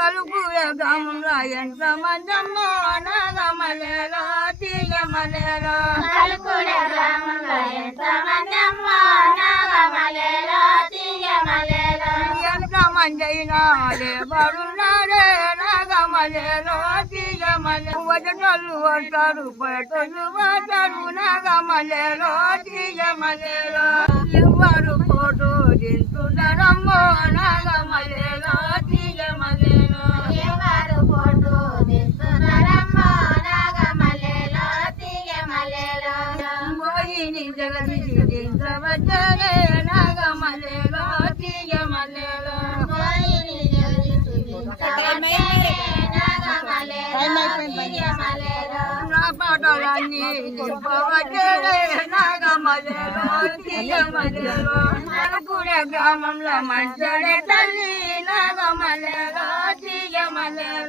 కలుపుల గ్రామంలో ఎంత మందమ్మో నాగమలేలో తీయమలేలో కలుపుల గ్రామంలో ఎంత మందమ్మో నాగమలేలో తీయమలేలో ఎంత మందైనా లేబరున్నారే నాగమలేలో తీయమలే వజటోళ్ళు వస్తారు పటోళ్ళు వస్తారు నాగమలేలో తీయమలేలో ఎవరు ఫోటో దింటున్నారమ్మో నాగమలేలో తీయమలేలో ఎవరు ఫోటో తీస్తున్నారమ్మో నాగమలేలో తీయమలేలో మోహిని జగదీశి దించవచ్చలే నాగమలేలో తీయమలేలో మోహిని జగదీశి దించవచ్చలే నాగమలేలో తీయమలేలో నా పాటలన్నీ నింపవచ్చలే నాగమలేలో తీయమలేలో నలుగురే గ్రామంలో మంచడే తల్లి నాగమలేలో తీయమలేలో